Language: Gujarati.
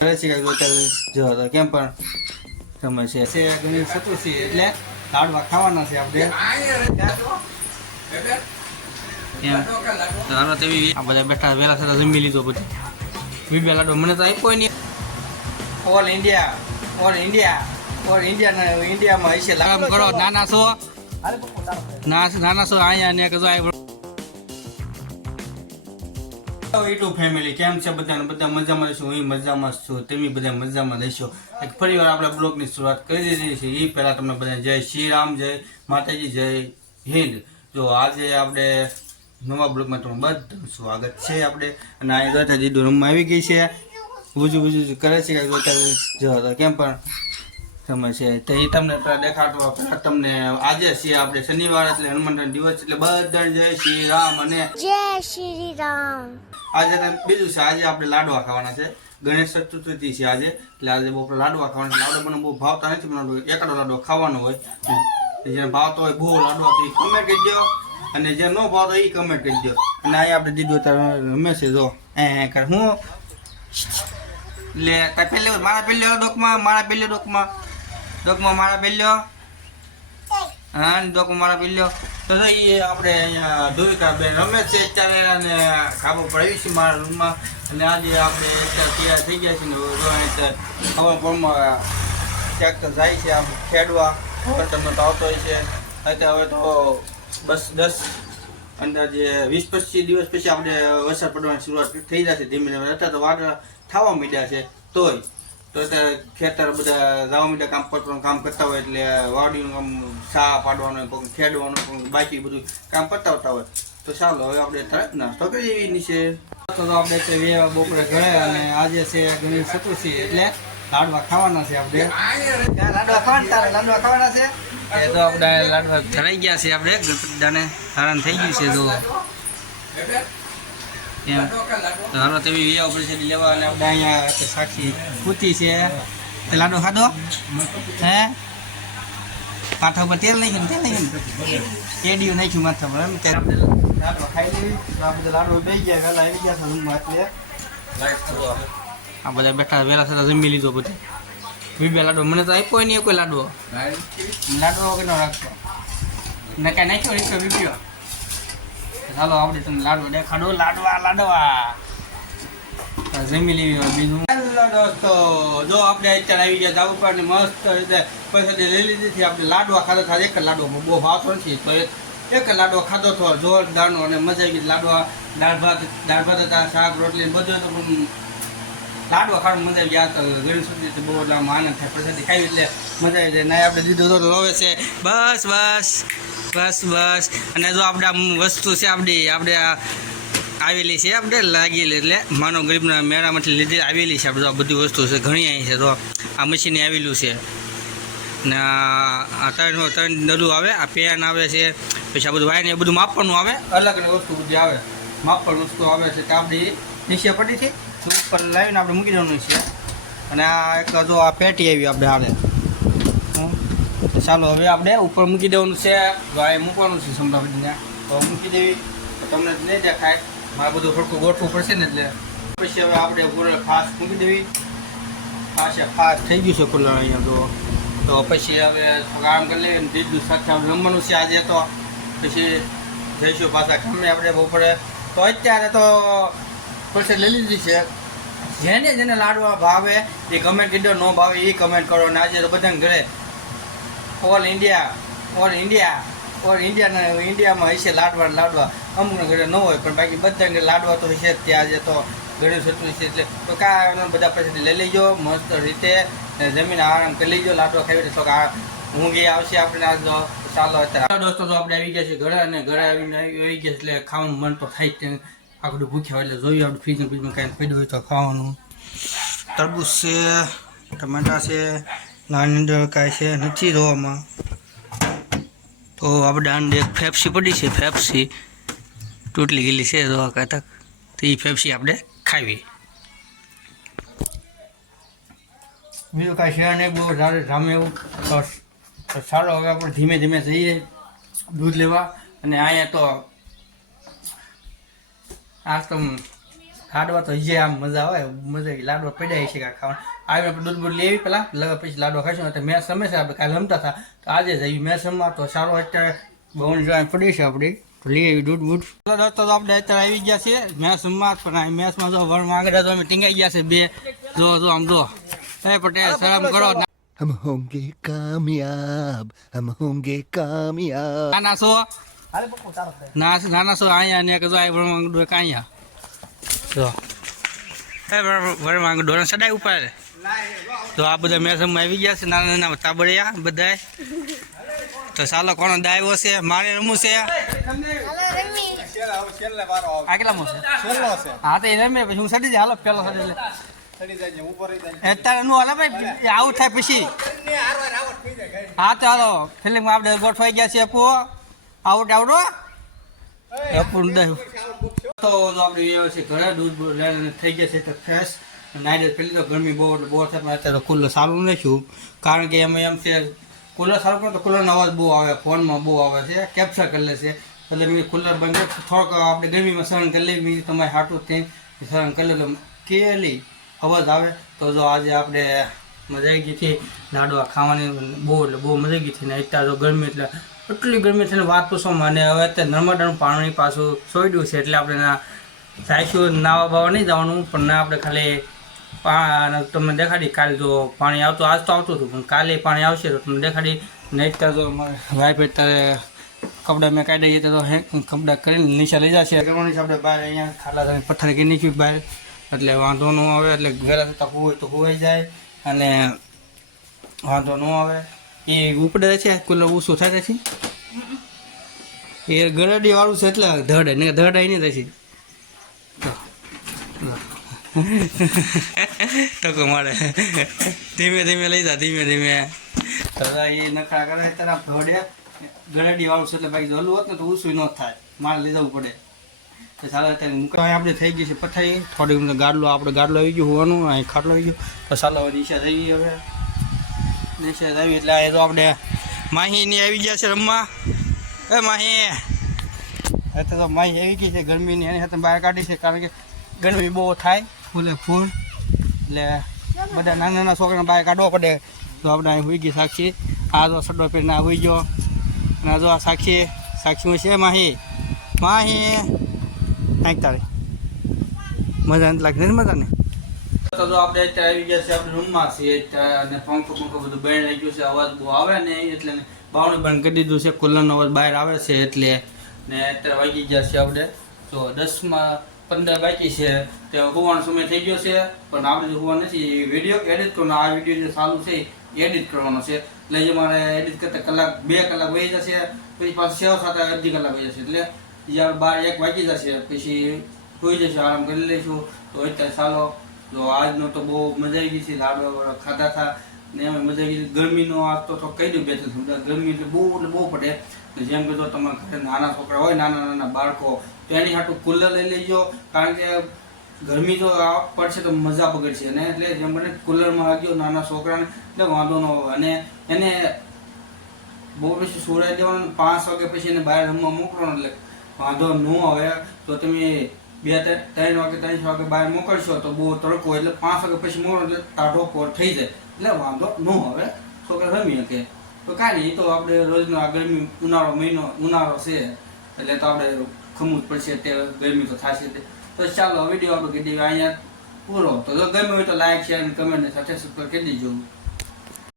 કરે છે કે અત્યારે જો તો કેમ પણ તમે છે. છે ગણેશ ચતુર્થી એટલે લાડવા ખાવાના છે આપણે. હાલો તેવી આ બધા બેઠા વહેલા થતા જમી લીધો બધું. બીબે લાડવા મને તો આપ્યો નહીં. All India all India all India ઇન્ડિયામાં હશે. લાડવા કરો નાના છો? ના નાના છો અહીંયા ને યુટ્યુબ ફેમિલી કેમ છે બધાને? બધા મજામાં છું? હું મજામાં છું. તમે બધા મજામાં રહેશો? એક ફરી વાર આપણે બ્લોગની શરૂઆત કરી દીધી છે. એ પહેલાં તમને બધા જય શ્રી રામ, જય માતાજી, જય હિન્દ. જો આજે આપણે નવા બ્લોગમાં તમારું બધું સ્વાગત છે આપણે. અને આ જોતા દીદુ રમવા આવી ગઈ છે. બુજુ બુજુ કરે છે કે અત્યારે જો કેમ પણ તમે છે. તો એ તમને દેખાડતો તમને આજે છે આપણે શનિવાર એટલે હનુમાન દિવસ એટલે બધા જય શ્રી રામ અને જય શ્રી રામ. આજે તો બીજું છે. આજે આપણે લાડવા ખાવાના છે. ગણેશ ચતુર્થી છે આજે. એટલે આજે બપોરે લાડવા ખાવાના છે. લાડવા મને બહુ ભાવતા નથી પણ એકાદો લાડવો ખાવાનો હોય. જેને ભાવતો હોય બહુ લાડવા તો એ કમેન્ટ કરી દો અને જે ન ભાવતો એ કમેન્ટ કરી દો અને અહીં આપણે દીધું અત્યારે રમે છે જો. એ કર. હું? એટલે પહેલે મારા પહેલે ડોકમાં મારા પહેલે ડોકમાં. ડોકમાં મારા પહેલ્યો હા ડોકમાં મારા પહેલ્યો તો એ આપણે અહીંયા ધોવિકા બેન રમે છે અત્યારે અને ખાબો પડાવી છે મારા રૂમમાં. અને આજે આપણે અત્યારે તૈયાર થઈ ગયા છીએ ને ખબર પરમાં ટ્રેક્ટર જાય છે આમ ખેડવા. ખબર તમને તો આવતો હોય છે. અત્યારે હવે તો બસ દસ અંદાજે વીસ પચીસ દિવસ પછી આપણે વરસાદ પડવાની શરૂઆત થઈ જશે ધીમે ધીમે. અત્યારે તો વાદળા થવા માંડ્યા છે તોય. તો ખેતર બધા રાવ મીઠા કામ પતવાનું કામ કરતા હોય એટલે વાડીનું કામ સા પાડવાનું કોઈ ખેડવાનું કોઈ બાકી બધું કામ પતાવતા હોય. તો ચાલો, હવે આપણે તરત નાસ્તો કરી એવી નીચે તો આપણે છે વેવા બપોરે ઘરે અને આજે છે ગણેશ ચતુર્થી એટલે લાડવા ખાવાના છે આપણે. લાડવા ખાવાના? તારે લાડવા ખાવાના છે? એ તો આપણે લાડવા ધરાઈ ગયા છે આપણે. ગણપતિદાને ધારણ થઈ ગયું છે જો એમ. તો હાલો તેવી વિયા છે લેવા અને આપણે અહીંયા સાક્ષી પૂતી છે. તે લાડો ખાધો? હે? પાઠા ઉપર તેલ નાખ્યું તેલ નાખ્યું કેડિયું નાખ્યું માથા પર એમ કે લાડો ખાઈ લઈ આ બધા લાડવા બે ગયા વહેલા આવી ગયા હું રૂમમાં એટલે. આ બધા બેઠા વેલા થતા જમી લીધો બધું. બીબે લાડો મને તો આપ્યો નહીં કોઈ લાડવો લાડવો વગરનો રાખતો. ને કાંઈ નાખ્યો નહીં બીબ્યો ચાલો આપણે તમને લાડવા દેખાડો. લાડવા લાડવા. જમી લેવી હોય બીજું. દોસ્તો, જો આપણે અત્યારે આવી ગયા જાવ ઉપર મસ્ત રીતે પૈસા લઈ લીધી આપણે લાડવા ખાધો થાય એક લાડવો બહુ ભાવતો નથી. તો એક એક લાડવો ખાધો હતો જોરદારનો અને મજા આવી ગઈ. લાડવા, દાળ ભાત દાળ ભાત હતા, શાક, રોટલી બધું પણ લાડવા ખાવાનું મજા આવી ગયા તો ગણેશ સુધી બહુ આનંદ થાય. પ્રસાદી ખાવી એટલે મજા આવી જાય. નહીં, આપણે દીધું તો રોવે છે. બસ બસ બસ બસ. અને જો આપણે આમ વસ્તુ છે આપણી, આપણે આ આવેલી છે, આપણે લાગેલી. એટલે માનો ગરીબના મેળામાંથી લીધી આવેલી છે આપણે જો આ બધી વસ્તુ છે, ઘણી અહીં છે. તો આ મશીન આવેલું છે. ને આ આ ત્રણ ત્રણ નલું આવે, આ પેન આવે છે, પછી આ બધું વાય ને એ બધું માપવાનું આવે. અલગ અલગ વસ્તુ બધી આવે. માપણ વસ્તુ આવે છે તો આપણી નીચે પડી છે ઉપર લાવીને આપણે મૂકી દેવાનું છે. અને આ એક જો આ પેટી આવી આપણે. તો ચાલો, હવે આપણે ઉપર મૂકી દેવાનું છે. ગાય મૂકવાનું છે સંભળાવીને તો મૂકી દેવી. તમને નહીં દેખાય. મારે બધું થોડું ગોઠવું પડશે ને એટલે. પછી હવે આપણે પૂરે ફાસ્ટ મૂકી દેવી. ફાસ્ટ ફાસ્ટ થઈ ગયું છે ખુલ્લા અહીંયા તો તો પછી હવે આરામ કરી લઈએ ને દીદું સાથે રમવાનું છે આજે તો. પછી જઈશું પાછા ગમે આપણે બપોરે. તો અત્યારે તો પછી લઈ લીધી છે. જેને જેને લાડવા ભાવે એ કમેન્ટ કીધો, ન ભાવે એ કમેન્ટ કરો. અને આજે તો બધાને ઘરે all India all India all ઇન્ડિયાના ઇન્ડિયામાં હશે લાડવા લાડવા. અમુકના ઘરે ન હોય, પણ બાકી બધા લાડવા તો હશે જ ત્યાં આજે તો ગણેશ ચતુર્થી એટલે તો કાંઈ બધા પૈસા લઈ લેજો, મસ્ત રીતે જમીન આરામ કરી લેજો, લાડવા તો થોડાક આ ઊંઘી આવશે આપણે આજ ચાલો અત્યારે. દોસ્તો, તો આપણે આવી ગયા છે ઘરે અને ઘરે આવીને આવી ગયા એટલે ખાવાનું મન તો થાય જ આખું ભૂખ્યા એટલે જોઈએ, આપણે ફ્રીજમાં ફ્રીજમાં કાંઈ પડ્યું હોય તો ખાવાનું. તરબૂચ છે, ટમાટા છે નાની અંદર કાંઈ છે નથી જોવામાં તો આપણે આને એક ફેફસી પડી છે, ફેફસી. તૂટલી ગયેલી છે રોવા કાંતક તો એ ફેફસી આપણે ખાવી. બીજું કાંઈ છે નહીં, બહુ સારું સામે એવું તો ચાલો હવે આપણે ધીમે ધીમે જઈએ, દૂધ લેવા. અને અહીંયા તો આ તો લાડવા તો જે આમ મજા આવે મજા એ લાડવા પડ્યા છે કાંઈ ખાવાનું. આવી આપણે દૂધ બૂધ લેવી પેલા લગા પછી લાડવા ખાઈશું તો મેં સમય આપણે કાલે રમતા હતા. તો આજે જઈએ મેં સમા તો સારો અત્યારે બહુ જોવા પડી છે આપણી. દૂધ બૂધ દોસ્તો આપણે અત્યારે આવી ગયા છે મેસમાં પણ મેસમાં જો વણ માંગડા તો અમે ટીંગાઈ ગયા છે બે. જો આમ જો. એ પટેલ સલામ નાના સો નાના સો અહીંયા ને કે જો આ વણ જો. એ વણ માંગડું સડાઈ ઉપર તો આ બધા મેસમમાં આવી ગયા છે, નાના નાના તાબડિયા બધાય. તો ચાલો કોનો ડાયવો છે, મારે રમવું છે? આ કેટલામો છે? હા, તો એ રમે, પછી હું સડી જાય, હાલો, પેલો સડી લે. અત્યારે નું હાલે ભાઈ આવું થાય પછી. હા હાલો ફિલ્મ આપણે ગોઠવાઈ ગયા છે આપો. આઉટ આવડો આપણે ગરમી બહુ બહુ થાય અત્યારે કુલર સારું નથી કારણ કે એમાં એમ છે કુલર સારું તો કુલરનો અવાજ બહુ આવે ફોનમાં બહુ આવે છે કેપ્ચર કરી છે. એટલે મેં કુલર બંધ થોડોક આપણે ગરમીમાં સહન કરી લઈ મેં તમારે હાટું થઈ સહન કરી લે કેલી અવાજ આવે. તો જો આજે આપણે મજા આવી ગઈ હતી. લાડવા ખાવાની બહુ એટલે બહુ મજા ગઈ હતી. ને અત્યારે ગરમી એટલે એટલી ગરમી છે ને વાત પૂછો મને હવે તે નર્મદાનું પાણી પાછું સોડ્યું છે એટલે આપણે ના નાવા બાવા નહીં જવાનું, પણ ના આપણે ખાલી તમને દેખાડી કાલે જો પાણી આવતું, આજ તો આવતું હતું, પણ કાલે પાણી આવશે તો તમને દેખાડી. નહીં અત્યારે તો વાઈફ અત્યારે કપડાં મેં કાઢી દઈએ તો હે કપડાં કરીને નીચે લઈ જશે. આપણે બહાર અહીંયા ખાલા ધરીને પથ્થર કે નીચે બહાર. એટલે વાંધો ન આવે, એટલે વહેલા થતાં હોય તો હોવાઈ જાય. અને વાંધો ન આવે. એ ઉપડે છે કુલર ઓછું થાય છે એ ગરડી વાળું છે એટલે ધડે ને ધડાઈ નહીં થશે ટકો મારે ધીમે ધીમે લઈ જા ધીમે ધીમે. તો એ નખરા કરે તરફ ધોડે ગરડી વાળું છે એટલે બાકી હલવું હોત ને તો ઓછું ન થાય. મારે લઈ જવું પડે. તો ચાલો અત્યારે મુકાય આપણે થઈ ગઈ છે પથારી. થોડીક ગાડલો આપણે ગાડલો આવી ગયો હોવાનું અહીં ખાટલો આવી ગયો. તો ચાલો દિશા થઈ ગઈ હવે. આવી એટલે તો આપણે માહીની આવી ગયા છે રમવા. એ માહી. અત્યારે તો માહી આવી ગઈ છે ગરમીની, એની સાથે બહાર કાઢી છે કારણ કે ગરમી બહુ થાય ફૂલે ફૂલ. એટલે બધા નાના નાના છોકરાને બહાર કાઢવા પડે. તો આપણે અહીં હોઈ ગઈ સાક્ષી. આ તો સડો પહેરીને આ હોઈ ગયો. અને આ જો આ સાક્ષી. સાક્ષી છે માહી? માહી. કાંઈક તારે. મજા નથી લાગતી મજા ને તો આપણે અત્યારે આવી ગયા છે આપણે રૂમમાં છીએ અને પંખો પંખો બધું બંધ રહી ગયું છે, અવાજ બહુ આવે ને એટલે બાવણું બંધ કરી દીધું છે કુલરનો અવાજ બહાર આવે છે એટલે ને અત્યારે વાગી ગયા છે આપણે. તો દસમાં પંદર બાકી છે, તે હોવાનો સમય થઈ ગયો છે, પણ આપણે હોવા નથી વીડિયો એડિટ કરવાનો, આ વીડિયો જે ચાલુ છે એડિટ કરવાનો છે. એટલે જે મારે એડિટ કરતા કલાક, બે કલાક વહી જશે, પછી પાછું સેવ સાથે અડધી કલાક વહી જશે. એટલે જ્યારે બાર એક વાગી જશે, પછી હોઈ જશે આરામ કરી લઈશું. તો અત્યારે ચાલો તો આજનો તો બહુ મજા આવી ગઈ છે લાડવા ખાધા હતા. ને એમાં મજા આવી ગઈ ગરમીનો આજ તો કહી દઉં બે ત્રણ ગરમી એટલે બહુ એટલે બહુ પડે. જેમ કે જો તમારા ઘરે નાના છોકરા હોય, નાના નાના બાળકો તો એની હાટું કુલર લઈ લેજો. કારણ કે ગરમી આ પડશે તો મજા પકડશે. અને એટલે જેમ બને કુલરમાં આવ્યો નાના છોકરાને, એટલે વાંધો ન આવે. અને એને બહુ પછી સુરાઈ દેવાનું, પાંચ વાગે પછી એને બહાર રમવા મોકલવાનું, એટલે વાંધો ન આવે. તો તમે બે ત્રણ વાગે ત્રણ વાગે બહાર મોકલશો તો બહુ તડકો એટલે પાંચ વાગે પછી મોડો એટલે ટાઢો કોર થઈ જાય. એટલે વાંધો ન આવે. છોકરા રમી શકે. તો કાંઈ નહીં તો આપણે રોજનો આ ગરમી, ઉનાળો મહિનો, ઉનાળો છે. એટલે તો આપણે ખમવું જ પડશે તે ગરમી તો થશે તે. તો ચાલો વીડિયો આપણે કીધી અહીંયા પૂરો. તો જો ગમ્યો હોય તો લાઈક શેર અને કમેન્ટ સાથે સબસ્ક્રાઈબ કરી દેજો.